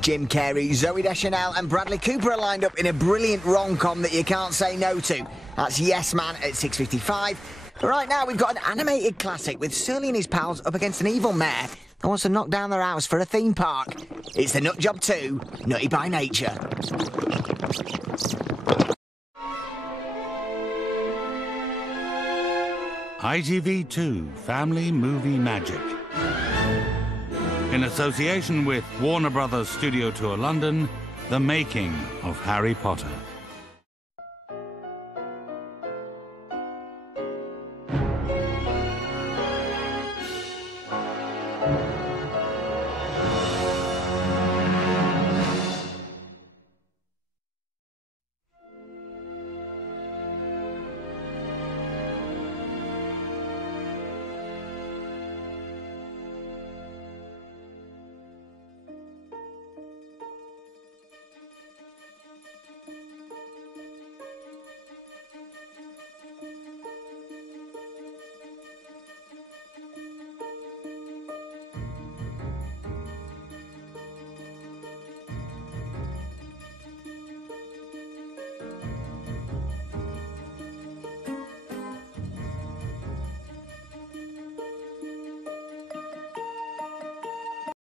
Jim Carrey, Zooey Deschanel and Bradley Cooper are lined up in a brilliant rom-com that you can't say no to. That's Yes Man at 6:55. But right now we've got an animated classic with Surly and his pals up against an evil mayor that wants to knock down their house for a theme park. It's The Nut Job 2, Nutty by Nature. ITV2 Family Movie Magic. In association with Warner Brothers Studio Tour London, The Making of Harry Potter.